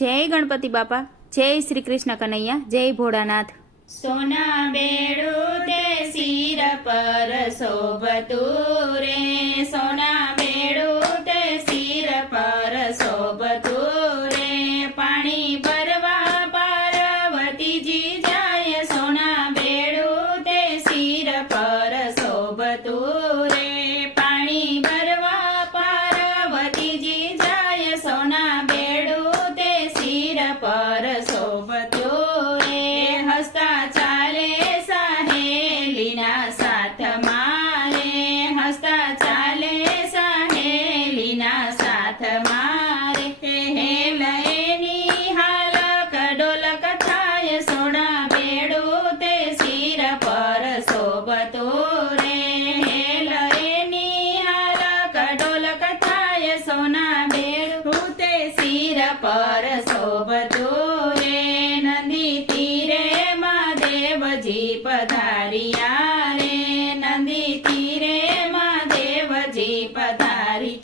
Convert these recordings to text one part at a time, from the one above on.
જય ગણપતિ બાપા, જય શ્રી કૃષ્ણ કનૈયા, જય ભોળાનાથ। સોના બેડું તે શિર પર શોભતું રે, સોના બેડું તે શિર પર શોભતું રે, પાણી ભરવા પાર્વતીજી જાય, સોના બેડું તે શિર પર શોભતું રે, પાણી ભરવા પાર્વતીજી જાય, સોના બેડું તે શિર પર શોભતું રે, હસતા ચાલે સહેલીના સાથમાં રે, હસતા ચાલે સહેલીના સાથમાં રે, હેલ એની હાલક ડોલક થાય, સોના બેડું તે શિર પર શોભતું રે, હેલ એની હાલક ડોલક થાય, સોના બેડું તે શિર પર શોભતું રે, નંદી તીરે મહાદેવજી પધાર્યા રે, નંદી તીરે મહાદેવજી પધારી,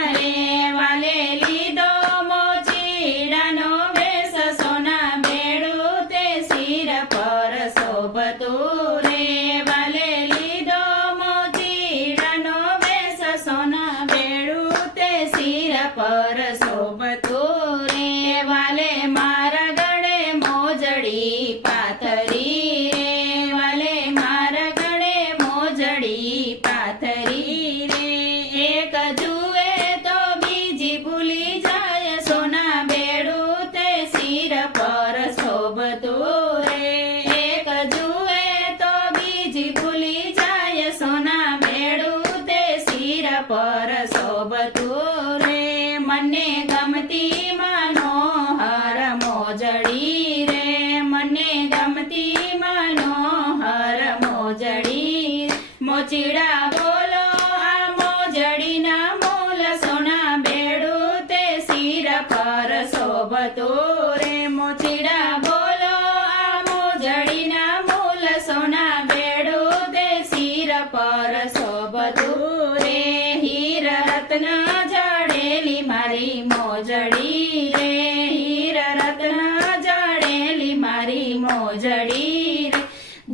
અરે વાલે લીધો મોચીડાનો વેશ, સોના બેડું તે શિર પર શોભતું રે, વાલે લીધો મોચીડાનો વેશ, સોના બેડું તે શિર પર શોભતું રે, વાલે મારા ગળે મોજડી પાથરી રે, વાલે મારા ગળે મોજડી પાથરી રે, એક જુએ તો બીજી ભૂલી જાય, સોના બેડું તે શિર પર શોભતું રે, એક જુએ તો બીજી ભૂલી જાય, સોના બેડું તે શિર પર શોભતું રે, મને ગમતી મનોહર મોજડી રે, મને ગમતી મનોહર મોજડી, મોચીડા બોલો આ મોજડીના મૂલ, સોના બેડું તે શિર પર શોભતું રે, મોચીડા બોલો આ મોજડીના મૂલ, સોના બેડું તે શિર પર શોભતું રે, હીર રત્ન જડેલી મારી મોજડી રે, હીર રત્ન જડેલી મારી મોજડી રે,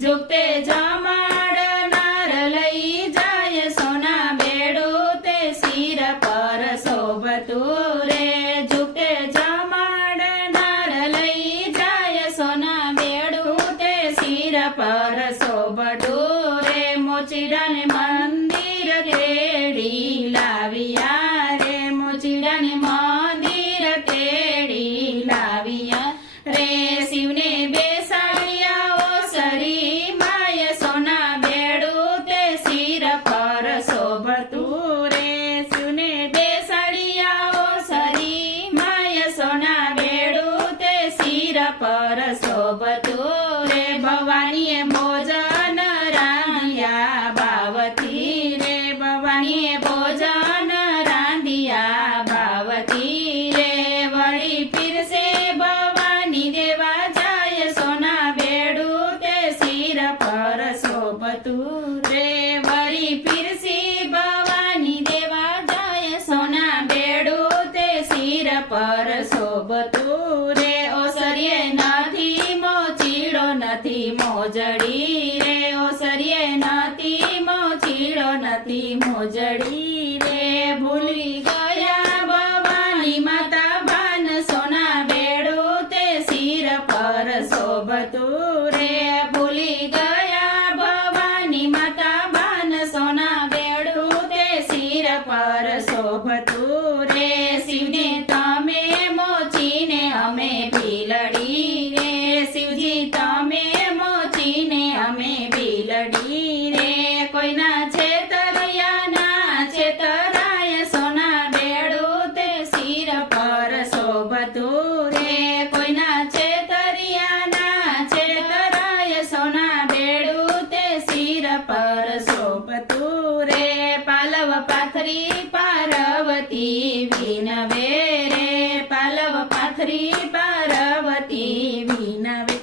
ઝુકતે જમાડનાર લઈ જાય, સોના બેડું તે શિર પર શોભતું રે, ઝુકતે જમાડનાર લઈ જાય, સોના બેડું તે શિર પર શોભતું રે, મોચીડાને મંદિર તેડી લાવ્યા રે, મોચીડાને મંદિર તેડી લાવ્યા રે, શિવને બેસાડ્યા ઓસરી માય, સોના બેડું તે શિર પર શોભતું રે, શિવને બેસાડ્યા ઓસરી માય, સોના બેડું તે શિર પર શોભતું રે, ભવાનીએ ભોજન રાંધ્યા બાવથી રે, ભવાનીએ ભોજન રાંધ્યા બાવથી રે, વળી પીરસે ભવાની દેવા જાય, સોના બેડું તે શિર પર શોભતું રે, વળી પીરસી ભવાની દેવા જાય, સોના બેડું તે શિર પર શોભતું રે, ઓસરીએ નથી મોચીડો નથી મોજડી રે, ઓસરીએ નથી મોચીડો નથી મોજડી રે, ભૂલી ગયા ભવાની માતા ભાન, સોના બેડું તે શિર પર શોભતું રે, ભૂલી ગયા ભવાની માતા ભાન, સોના બેડું તે શિર પર શોભતું રે, શિવને તમે મોચીને અમે ભીલડી રે, શિવજી તમે મોચીને અમે ભીલડી રે, કોઈના છેતરિયા ના છેતરાય, સોના બેડું તે શિર પર શોભતું રે, કોઈના છેતરિયા ના છેતરાય, સોના બેડું તે શિર પર શોભતું રે, પાલવ પાથરી પાર્વતી વિનવે રે, પાલવ પાથરી પાર્વતી વિનવે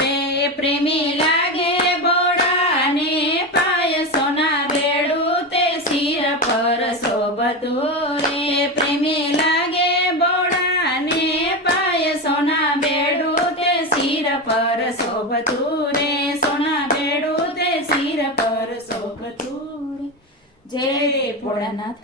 રે, પ્રેમી લાગે બોડાને પાય, સોના બેડું તે શિર પર શોભતું રે, પ્રેમી લાગે બોડાને પાય, પર શોભતું રે સોના બેડું તે શિર પર શોભતું રે જય ભોળાનાથ